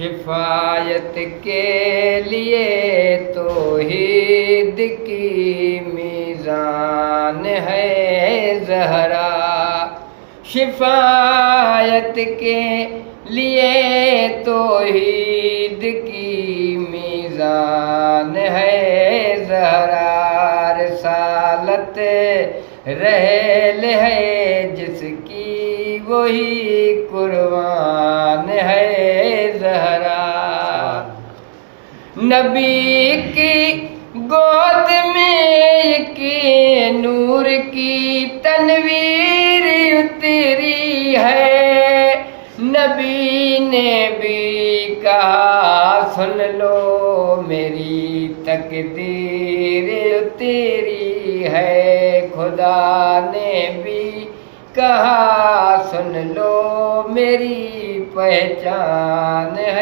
شفایت کے لیے توحید کی میزان ہے زہرا، شفایت کے لیے توحید کی میزان ہے زہرا، رسالت رحل ہے جس کی وہی قربان ہے زہرا، نبی کی گود میں کی نور کی تنویر اتری ہے، نبی نے بھی کہا سن لو میری تقدیر اتری ہے، خدا نے بھی کہا سن لو میری پہچان ہے۔